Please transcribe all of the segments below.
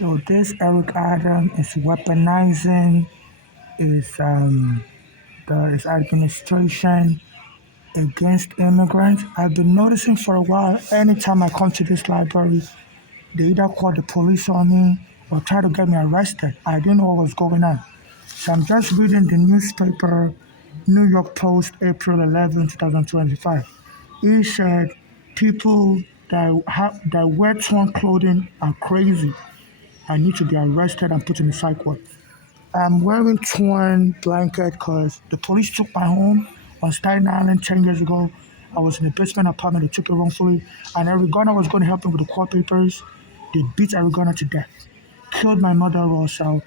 So this Eric Adam is weaponizing his administration against immigrants. I've been noticing for a while, anytime I come to this library, they either call the police on me or try to get me arrested. I didn't know what was going on. So I'm just reading the newspaper, New York Post, April 11, 2025. He said people that wear torn clothing are crazy. I need to be arrested and put in a psych ward. I'm wearing torn blanket because the police took my home on Staten Island 10 years ago. I was in a basement apartment. They took it wrongfully. And Arigona was going to help me with the court papers. They beat Arigona to death. Killed my mother also.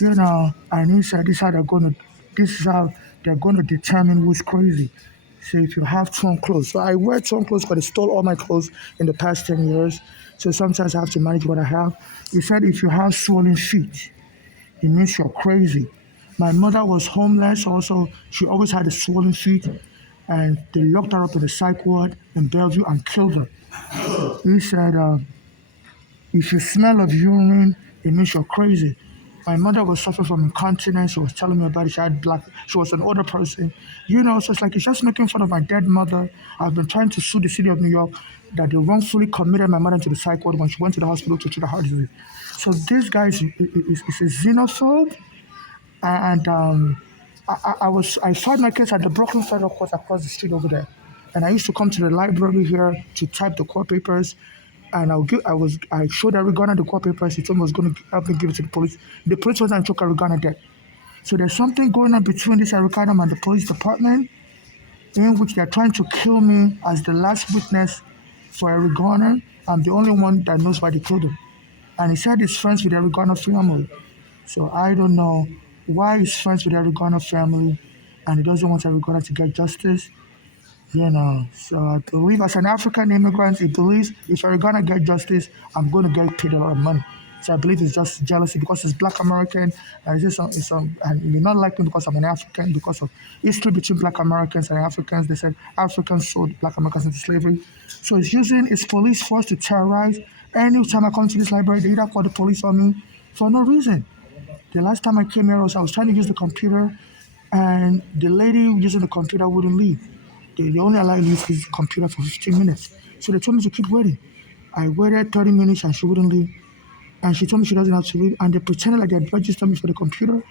And he said this is how they're going to determine who's crazy. So if you have torn clothes. So I wear torn clothes because they stole all my clothes in the past 10 years. So sometimes I have to manage what I have. He said if you have swollen feet, it means you're crazy. My mother was homeless also. She always had a swollen feet, and they locked her up in the psych ward in Bellevue and killed her. He said, if you smell of urine, it means you're crazy. My mother was suffering from incontinence. She was telling me about it. She was an older person. So it's like it's just making fun of my dead mother. I've been trying to sue the city of New York that they wrongfully committed my mother to the psych ward when she went to the hospital to treat a heart disease. So this guy is a xenophobe, and I filed my case at the Brooklyn Federal Court across the street over there, and I used to come to the library here to type the court papers, and I showed Arigona the court papers. He told me he was going to help me give it to the police. The police went and took Arigona dead. So there's something going on between this Arigona and the police department, in which they're trying to kill me as the last witness for Arigona. I'm the only one that knows why they killed him, and he said he's friends with the Arigona family. So I don't know why he's friends with the Arigona family and he doesn't want Arigona to get justice. So I believe as an African immigrant, he believes if Arigona get justice, I'm going to get paid a lot of money. So I believe it's just jealousy because it's Black American, and and you're not like me because I'm an African, because of history between Black Americans and Africans. They said Africans sold Black Americans into slavery. So it's using its police force to terrorize. Anytime I come to this library, they either call the police on me for no reason. The last time I came here, I was trying to use the computer, and the lady using the computer wouldn't leave. They only allow you to use the computer for 15 minutes. So they told me to keep waiting. I waited 30 minutes and she wouldn't leave. And she told me she doesn't have to leave. And they pretended like they had registered me for the computer.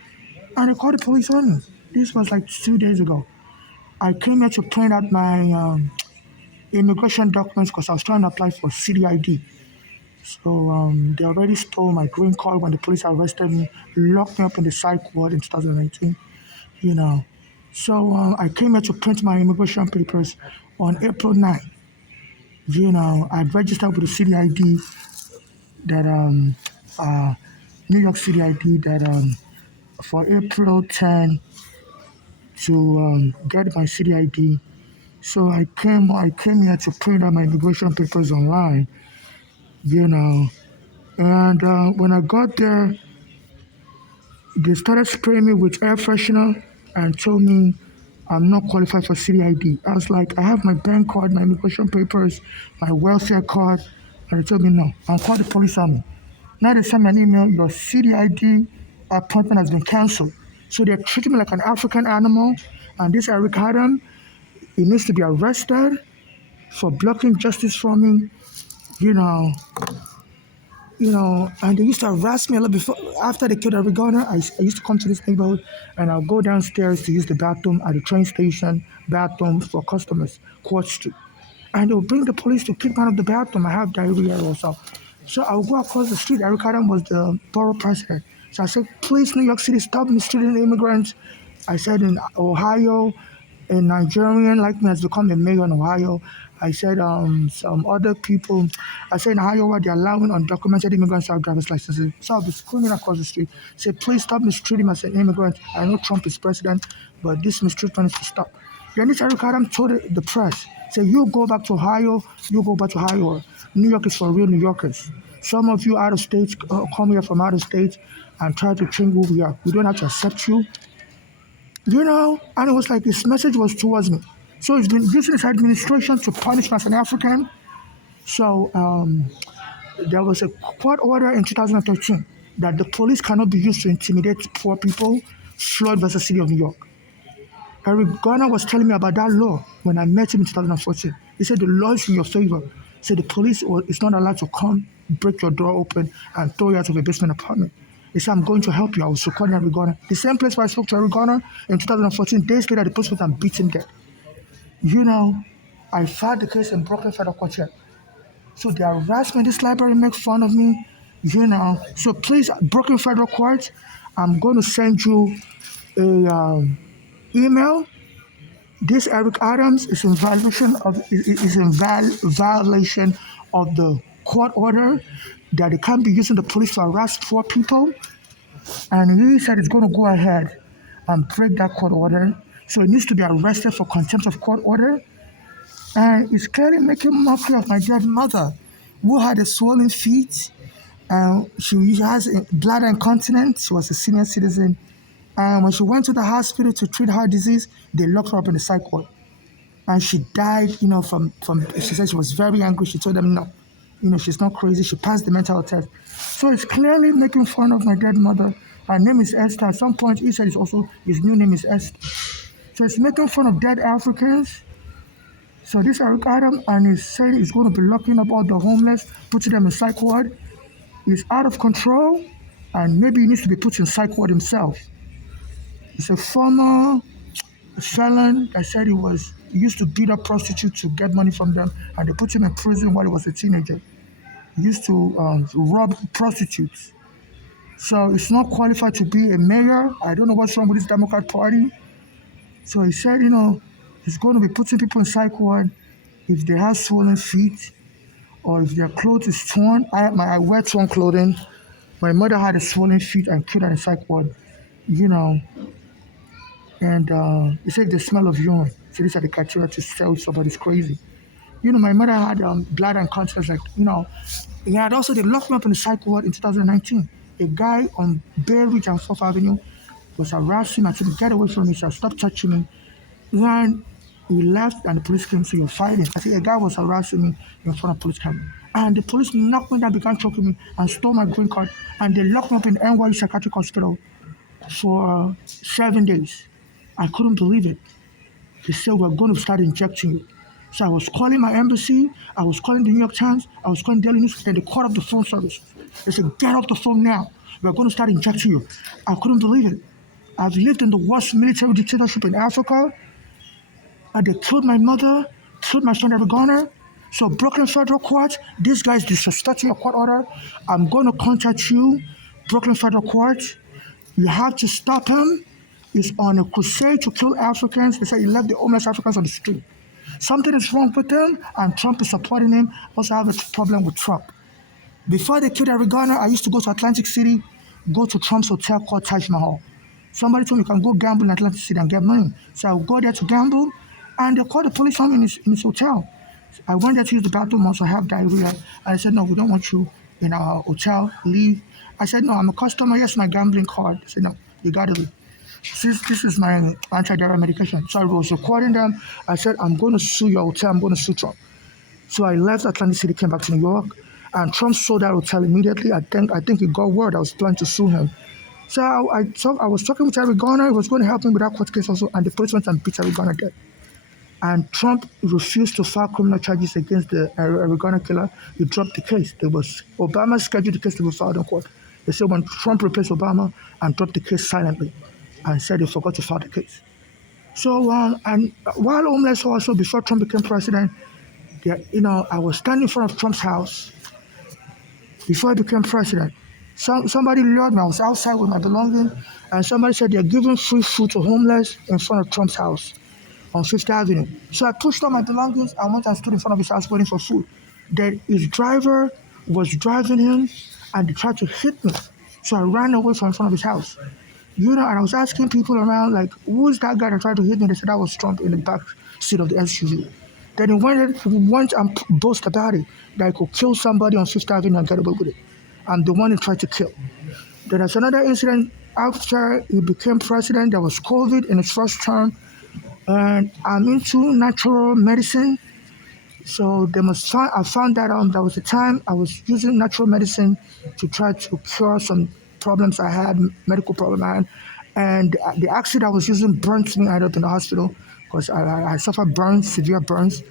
And they called the police on me. This was like 2 days ago. I came here to print out my immigration documents because I was trying to apply for city ID. So they already stole my green card when the police arrested me, locked me up in the psych ward in 2019. So I came here to print my immigration papers on April 9. I'd registered with the city ID that New York City ID that for April 10 to get my city ID. So I came here to print out my immigration papers online. And when I got there, they started spraying me with air freshener and told me I'm not qualified for city ID. I was like, I have my bank card, my immigration papers, my welfare card. And they told me no. I'll call the police on me. Now they send me an email, your city ID appointment has been canceled. So they're treating me like an African animal. And this Eric Adam, he needs to be arrested for blocking justice from me. And they used to harass me a lot before. After they killed Oregona, I used to come to this neighborhood and I'll go downstairs to use the bathroom at the train station, bathroom for customers, Court Street. And they'll bring the police to kick me out of the bathroom. I have diarrhea also. So I'll go across the street. Eric Adam was the borough president. So I said, please, New York City, stop mistreating immigrants. I said in Ohio, a Nigerian like me has become a mayor in Ohio. I said some other people, I said in Ohio where they're allowing undocumented immigrants to have driver's licenses. So I'll be screaming across the street, say, please stop mistreating me as an immigrant. I know Trump is president, but this mistreatment is to stop. Then this Eric Adam told the press, say, you go back to Ohio, New York is for real New Yorkers. Some of you out of state come here from out of state and try to change who we are. We don't have to accept you. And it was like his message was towards me. So he's been using his administration to punish me as an African. So There was a court order in 2013 that the police cannot be used to intimidate poor people. Floyd versus City of New York. Eric Garner was telling me about that law when I met him in 2014. He said the law is in your favor. So the police is not allowed to come, break your door open, and throw you out of a basement apartment. He said, I'm going to help you. I was recording Eric Garner. The same place where I spoke to Eric Garner in 2014, days later, the police went and beat him dead. You know, I filed the case in Brooklyn Federal Court here. So they harass me in this library, make fun of me, you know. So please, Brooklyn Federal Court, I'm going to send you a email. This Eric Adams is in violation of the court order that they can't be using the police to harass poor people. And he said he's going to go ahead and break that court order. So he needs to be arrested for contempt of court order. And he's clearly making mockery of my dead mother, who had a swollen feet. She has bladder incontinence. She was a senior citizen. And when she went to the hospital to treat her disease, they locked her up in the psych ward. And she died, from she said she was very angry. She told them no. She's not crazy. She passed the mental health test. So it's clearly making fun of my dead mother. Her name is Esther. At some point, he said his new name is Esther. So it's making fun of dead Africans. So this Eric Adam, and he's saying he's going to be locking up all the homeless, putting them in psych ward. He's out of control, and maybe he needs to be put in psych ward himself. He's a former felon that said he used to beat up prostitutes to get money from them, and they put him in prison while he was a teenager. He used to rob prostitutes. So he's not qualified to be a mayor. I don't know what's wrong with this Democrat Party. So he said, he's going to be putting people in psych ward if they have swollen feet or if their clothes is torn. I wear torn clothing. My mother had a swollen feet and killed her in psych ward, And he said the smell of urine. So these are the criteria to sell somebody's crazy. My mother had bladder incontinence, He had also, they locked me up in the psych ward in 2019. A guy on Bay Ridge and 4th Avenue was harassing me. I said, get away from me, sir. Stop touching me. Then he left and the police came, so you're fighting. I said, a guy was harassing me in front of police camera. And the police knocked me down, began choking me, and stole my green card. And they locked me up in NYU Psychiatric Hospital for 7 days. I couldn't believe it. They said, we're going to start injecting you. So I was calling my embassy, I was calling the New York Times, I was calling Daily News, and they called up the phone service. They said, get off the phone now. We're going to start injecting you. I couldn't believe it. I've lived in the worst military dictatorship in Africa, and they killed my mother, killed my son Eric Garner. So Brooklyn Federal Court, this guy is disrespecting a court order. I'm going to contact you, Brooklyn Federal Court. You have to stop him. He's on a crusade to kill Africans. They say he left the homeless Africans on the street. Something is wrong with him, and Trump is supporting him. Also, I have a problem with Trump. Before they killed Eric Garner, I used to go to Atlantic City, go to Trump's hotel called Taj Mahal. Somebody told me you can go gamble in Atlantic City and get money. So I would go there to gamble, and they called the police on me in his hotel. I went there to use the bathroom, also have diarrhea. And I said, no, we don't want you in our hotel. Leave. I said, no, I'm a customer. Here's my gambling card. I said, no, you got to leave. This is my anti-diarrhea medication. So I was recording them. I said, I'm going to sue your hotel. I'm going to sue Trump. So I left Atlantic City, came back to New York, and Trump sold that hotel immediately. I think he got word I was planning to sue him. So I was talking with Eric Garner. He was going to help me with that court case also, and the police went and beat Eric Garner dead. And Trump refused to file criminal charges against the Eric Garner killer. He dropped the case. Obama scheduled the case to be filed in court. They said when Trump replaced Obama and dropped the case silently and said they forgot to file the case. So, and while homeless also, before Trump became president, I was standing in front of Trump's house before he became president. Somebody lured me. I was outside with my belongings, and somebody said they're giving free food to homeless in front of Trump's house on 5th Avenue. So I pushed all my belongings. I went and stood in front of his house waiting for food. Then his driver was driving him, and they tried to hit me. So I ran away from in front of his house. And I was asking people around, like, who's that guy that tried to hit me? They said that was Trump in the back seat of the SUV. Then he went and boasted about it, that he could kill somebody on 5th Avenue and get away with it. I'm the one he tried to kill. Then there's another incident after he became president. There was COVID in his first term. And I'm into natural medicine. So they must find. I found that that was the time I was using natural medicine to try to cure some problems I had, medical problem I had, and the acid I was using burnt me out of in the hospital because I suffered burns, severe burns.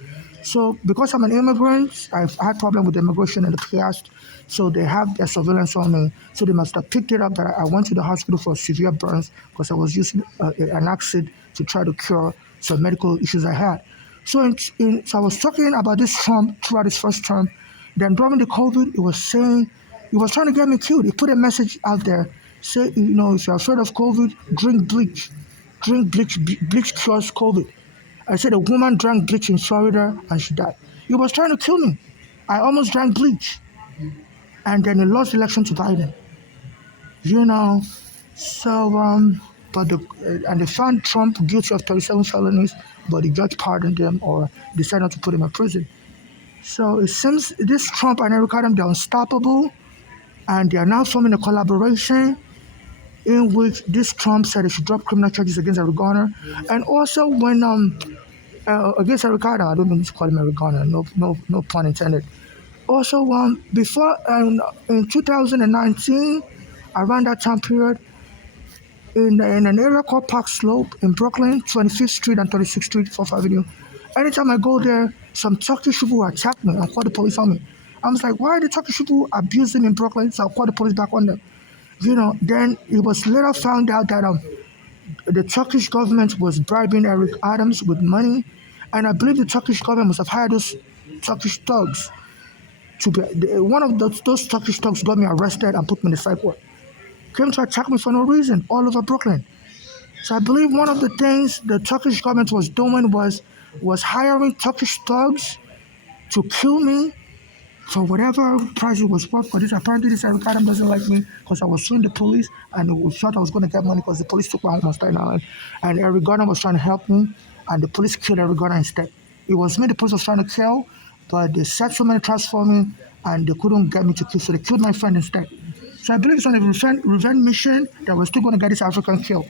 So because I'm an immigrant, I've had problem with immigration in the past. So they have their surveillance on me. So they must have picked it up that I went to the hospital for severe burns because I was using an acid to try to cure some medical issues I had. So I was talking about this Trump throughout his first term. Then during the COVID, he was saying he was trying to get me killed. He put a message out there, say, if you're afraid of COVID, drink bleach. Drink bleach. Bleach cures COVID. I said a woman drank bleach in Florida and she died. He was trying to kill me. I almost drank bleach. And then he lost the election to Biden. You know, so but and they found Trump guilty of 37 felonies, but the judge pardoned him or decided not to put him in prison. So it seems this Trump and Eric Adams, they're unstoppable, and they are now forming a collaboration in which this Trump said he should drop criminal charges against Eric Garner, and also when against Eric Adams, I don't mean to call him Eric Garner, no pun intended. Also, before in 2019, around that time period, in an area called Park Slope in Brooklyn, 25th Street and 36th Street, 4th Avenue. Anytime I go there, some Turkish people attack me and call the police on me. I was like, why are the Turkish people abusing me in Brooklyn? So I called the police back on them. Then it was later found out that the Turkish government was bribing Eric Adams with money, and I believe the Turkish government must have hired those Turkish thugs to be. One of those Turkish thugs got me arrested and put me in the psych ward. Came to attack me for no reason all over Brooklyn. So I believe one of the things the Turkish government was doing was hiring Turkish thugs to kill me for whatever price it was worth. But apparently this Eric Adam doesn't like me because I was suing the police and we thought I was going to get money because the police took my home on Staten Island. And Eric Garner was trying to help me and the police killed Eric Garner instead. It was me the police was trying to kill, but they set so many traps for me and they couldn't get me to kill, so they killed my friend instead. So I believe it's on a revenge mission that we're still going to get this African killed.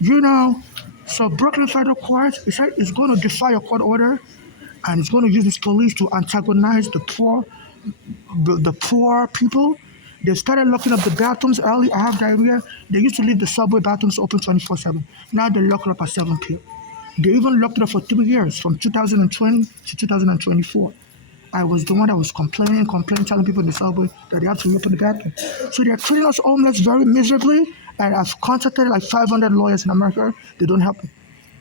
You know, so Brooklyn Federal Court, it said it's going to defy a court order and it's going to use its police to antagonize the poor people. They started locking up the bathrooms early. I have diarrhea. They used to leave the subway bathrooms open 24/7. Now they lock it up at 7 p.m. They even locked it up for 3 years, from 2020 to 2024. I was the one that was complaining, telling people in the subway that they have to open the bathroom. So they are treating us homeless very miserably. And I've contacted like 500 lawyers in America. They don't help me.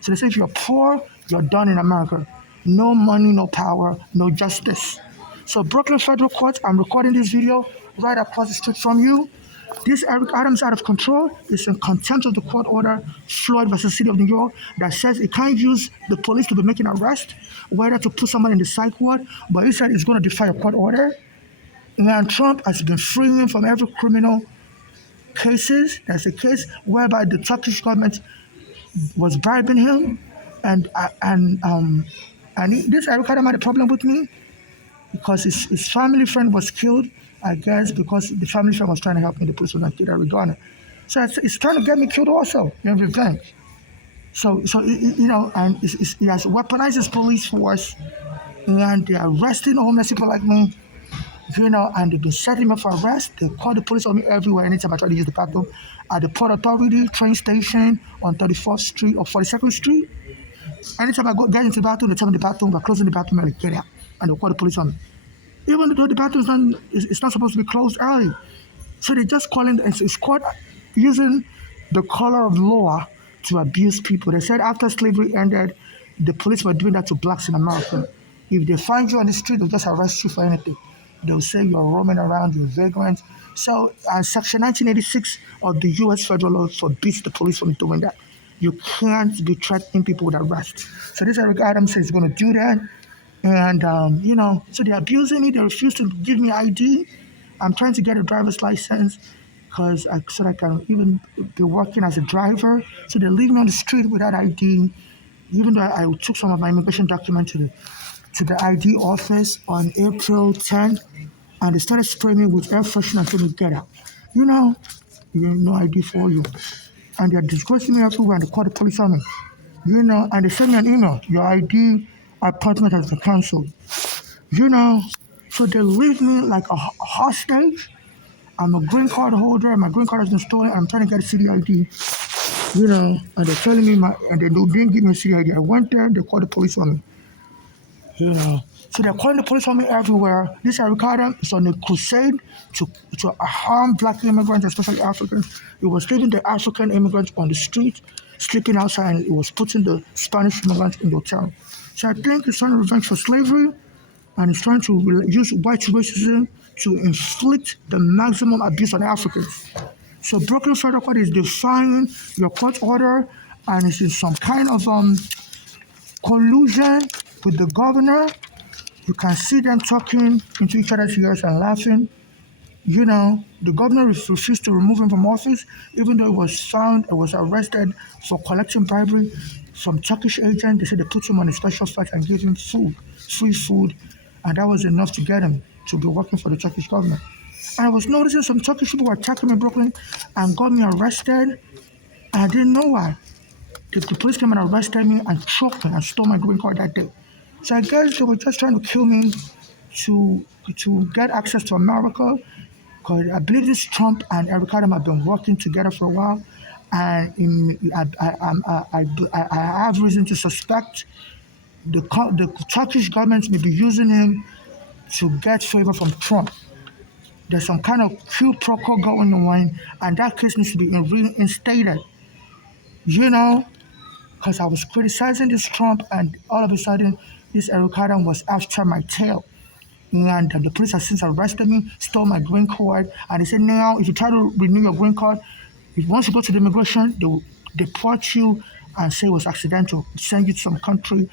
So they say if you're poor, you're done in America. No money, no power, no justice. So Brooklyn Federal Court, I'm recording this video right across the street from you. This Eric Adams out of control is in contempt of the court order, Floyd versus City of New York, that says it can't use the police to be making arrest, whether to put someone in the psych ward, but he said it's going to defy a court order. And Trump has been freeing him from every criminal cases. There's a case whereby the Turkish government was bribing him, and this Eric Adams had a problem with me because his family friend was killed, I guess, because the family friend was trying to help me. The police was not killed Eric Garner. So it's trying to get me killed also in revenge. So and he has weaponized his police force, and they're arresting homeless people like me. And they've been setting me up for arrest. They call the police on me everywhere anytime I try to use the bathroom. At the Port Authority train station on 34th Street or 42nd Street. Anytime I get into the bathroom, they tell me the bathroom, we're closing the bathroom, and they get out. And they call the police on me. Even though the bathroom it's not supposed to be closed early. So they just calling, it's called using the color of law to abuse people. They said after slavery ended, the police were doing that to blacks in America. If they find you on the street, they'll just arrest you for anything. They'll say you're roaming around, you're vagrant. So Section 1986 of the U.S. federal law forbids the police from doing that. You can't be threatening people with arrest. So this Eric Adams says he's going to do that. And, so they're abusing me. They refuse to give me ID. I'm trying to get a driver's license so I can even be working as a driver. So they leave me on the street without ID, even though I took some of my immigration documents to the ID office on April 10th, and they started spraying me with air freshener and told me, get out. You have no ID for you. And they're disgracing me everywhere, and they call the police on me. And they send me an email, your ID appointment has been cancelled. You know, so they leave me like a hostage. I'm a green card holder. My green card has been stolen. I'm trying to get a city ID. And they're telling me and they didn't give me a city ID. I went there. They called the police on me. You know, so they're calling the police on me everywhere. This Ricardo is on a crusade to harm black immigrants, especially Africans. He was leaving the African immigrants on the street, sleeping outside, and he was putting the Spanish immigrants in the hotel. So I think he's trying to revenge for slavery, and he's trying to use white racism to inflict the maximum abuse on Africans. So Brooklyn Federal Court is defying your court order, and it's in some kind of collusion with the governor. You can see them talking into each other's ears and laughing. The governor refused to remove him from office, even though he was arrested for collecting bribery. Some Turkish agent, they said they put him on a special flight and gave him food, free food, and that was enough to get him to be working for the Turkish government. And I was noticing some Turkish people were attacking me in Brooklyn and got me arrested. I didn't know why. The police came and arrested me and choked me and stole my green card that day. So I guess they were just trying to kill me to get access to America. Because I believe this Trump and Eric Adam have been working together for a while, and I have reason to suspect the Turkish government may be using him to get favor from Trump. There's some kind of quid pro quo going on, and that case needs to be reinstated. You know, because I was criticizing this Trump, and all of a sudden, this Eric Adam was after my tail. And the police have since arrested me, stole my green card, and they said now if you try to renew your green card, once you go to the immigration, they will deport you and say it was accidental, send you to some country,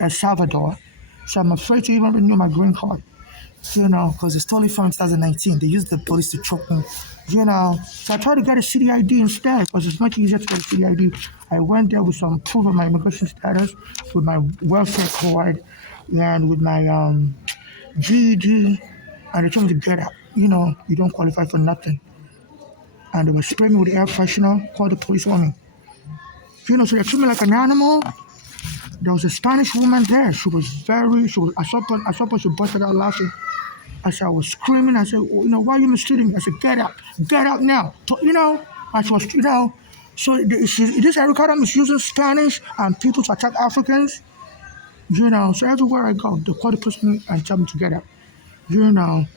El Salvador. So I'm afraid to even renew my green card, because it's totally from 2019. They used the police to choke me, So I tried to get a city ID instead, because it's much easier to get a city ID. I went there with some proof of my immigration status, with my welfare card, and with my GED, and they told me to get out. You don't qualify for nothing. And they were spraying me with air freshener, called the police on me. So they treated me like an animal. There was a Spanish woman there. At some point she busted out laughing. I was screaming. I said, why are you mistreating me? I said, get out now. And she was, so this Eric is using Spanish and people to attack Africans. So everywhere I go, they call the police on me and tell me to get out.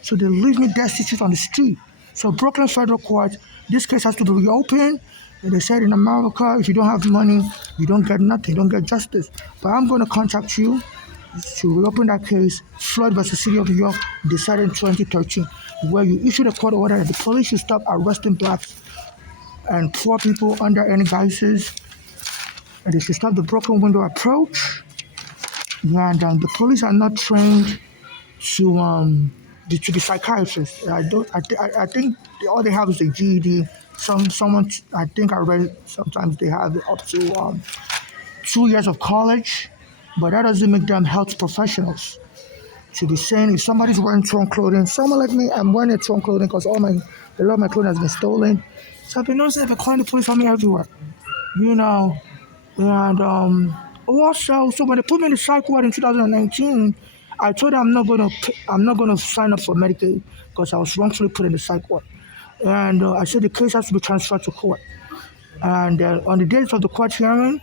So they leave me destitute on the street. So Brooklyn Federal Court, this case has to be reopened. And they said in America, if you don't have money, you don't get nothing, you don't get justice. But I'm going to contact you to reopen that case. Floyd versus City of New York decided in 2013, where you issued a court order that the police should stop arresting blacks and poor people under any guises, and they should stop the broken window approach. And the police are not trained to be psychiatrists. I think all they have is a GED. Someone I think I read sometimes they have up to 2 years of college, but that doesn't make them health professionals. To be saying if somebody's wearing torn clothing, someone like me, I'm wearing torn clothing because a lot of my clothing has been stolen. So I've been noticing they've been calling the police on me everywhere. And also, so when they put me in the psych ward in 2019, I told them I'm not gonna sign up for Medicaid because I was wrongfully put in the psych ward. And I said the case has to be transferred to court. And on the date of the court hearing,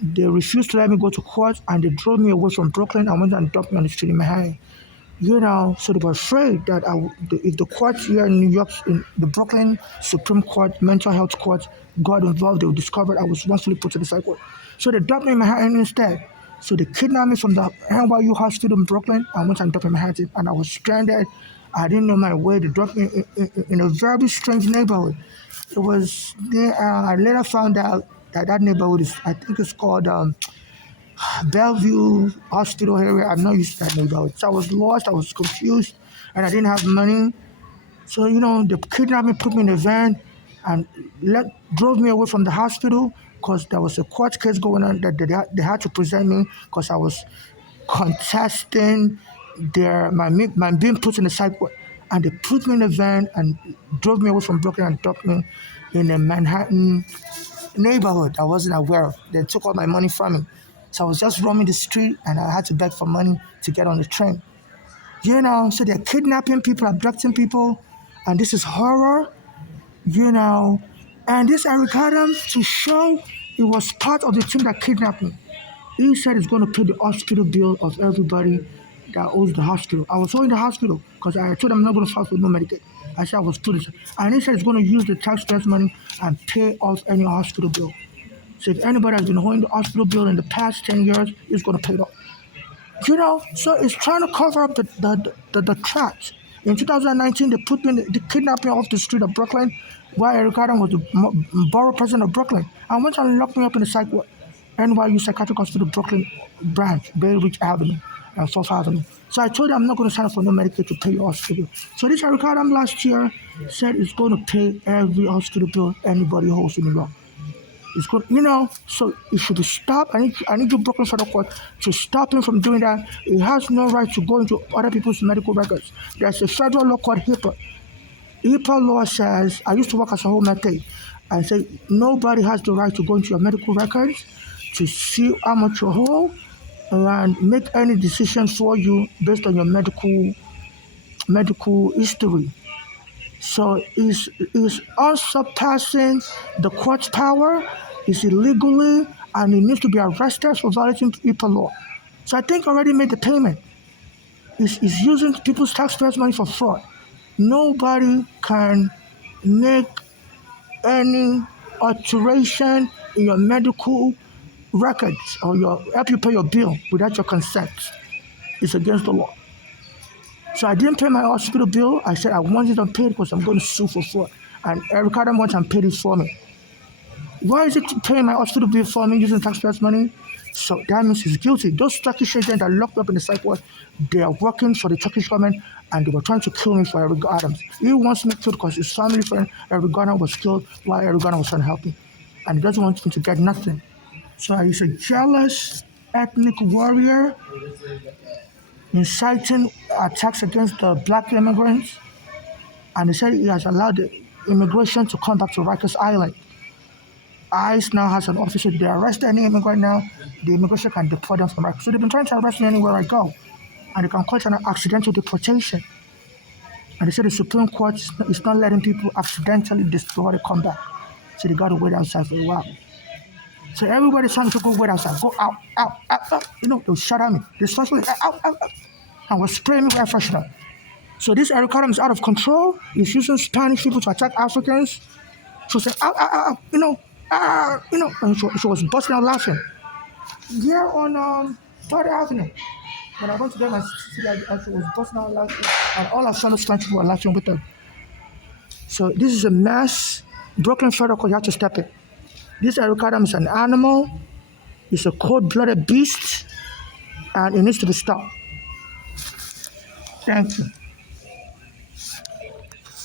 they refused to let me go to court, and they drove me away from Brooklyn and went and dumped me on the street in Manhattan. So they were afraid that if the court here in New York, in the Brooklyn Supreme Court, mental health court, got involved, they would discover I was wrongfully put to the psych ward. So they dumped me in Manhattan instead. So they kidnapped me from the NYU hospital in Brooklyn and went and dumped me in Manhattan, and I was stranded. I didn't know my way. They dropped me in a very strange neighborhood. It was there. I later found out that neighborhood I think it's called Bellevue Hospital area. I'm not used to that neighborhood. So I was lost, I was confused, and I didn't have money. So, they kidnapped me, put me in a van, and drove me away from the hospital because there was a court case going on that they had to present me because I was contesting my being put in the psych ward. And they put me in a van and drove me away from Brooklyn and dumped me in a Manhattan neighborhood I wasn't aware of. They took all my money from me. So I was just roaming the street and I had to beg for money to get on the train. So they're kidnapping people, abducting people, and this is horror, you know. And this Eric Adams, to show he was part of the team that kidnapped me. He said he's going to pay the hospital bill of everybody that owes the hospital. I was owing the hospital because I told him I'm not going to file for no Medicaid. I said I was foolish. And he said he's going to use the taxpayers' money and pay off any hospital bill. So if anybody has been owing the hospital bill in the past 10 years, he's going to pay it off. So it's trying to cover up the tracks. In 2019, they put me in the kidnapping off the street of Brooklyn, while Eric Adams was the borough president of Brooklyn. And went and locked me up in the NYU Psychiatric Hospital Brooklyn branch, Bay Ridge Avenue and 4th Avenue. So I told him I'm not going to sign up for no Medicaid to pay your hospital. So this Eric Adams last year said he's going to pay every hospital bill anybody holds in New York. It's good, so it should be stopped. I need you, Brooklyn Federal Court, to stop him from doing that. He has no right to go into other people's medical records. There's a federal law called HIPAA. HIPAA law says, I used to work as a home health aide, and say nobody has the right to go into your medical records to see how much you hold and make any decision for you based on your medical history. So it's unsurpassing the court's power, it's illegally, and he needs to be arrested for violating HIPAA law. So I think already made the payment. He's using people's taxpayers' money for fraud. Nobody can make any alteration in your medical records or help you pay your bill without your consent. It's against the law. So I didn't pay my hospital bill. I said I want it unpaid because I'm going to sue for fraud. And Eric Adams wants and paid it for me. Why is it paying my hospital bill for me using taxpayers' money? So that means he's guilty. Those Turkish agents that locked up in the psych ward, they are working for the Turkish government and they were trying to kill me for Eric Adams. He wants me killed because his family friend Eric Adams was killed while Eric Adams was trying to help me. And he doesn't want me to get nothing. So he's a jealous ethnic warrior inciting attacks against the black immigrants, and he said he has allowed the immigration to come back to Rikers Island. ICE now has an officer. If they arrest any immigrant now, the immigration can deport them from Rikers. So they've been trying to arrest me anywhere I go, and they can call it an accidental deportation. And they said the Supreme Court is not letting people accidentally before they come back. So they got to wait outside for a while. So everybody's trying to go wait outside, go out, out, out, out. They'll shout at me. They start out, out, out, and was spraying me with air freshener. So this Eric Adams is out of control. He's using Spanish people to attack Africans. She was saying, out, out, out, and she was busting out laughing. Here on 3rd Avenue, when I went to them and she was busting out laughing, and all our fellow Spanish people were laughing with her. So this is a mess. Brooklyn Federal Court, you have to step in. This Eric Adams is an animal. He's a cold-blooded beast, and it needs to be stopped. Thank you.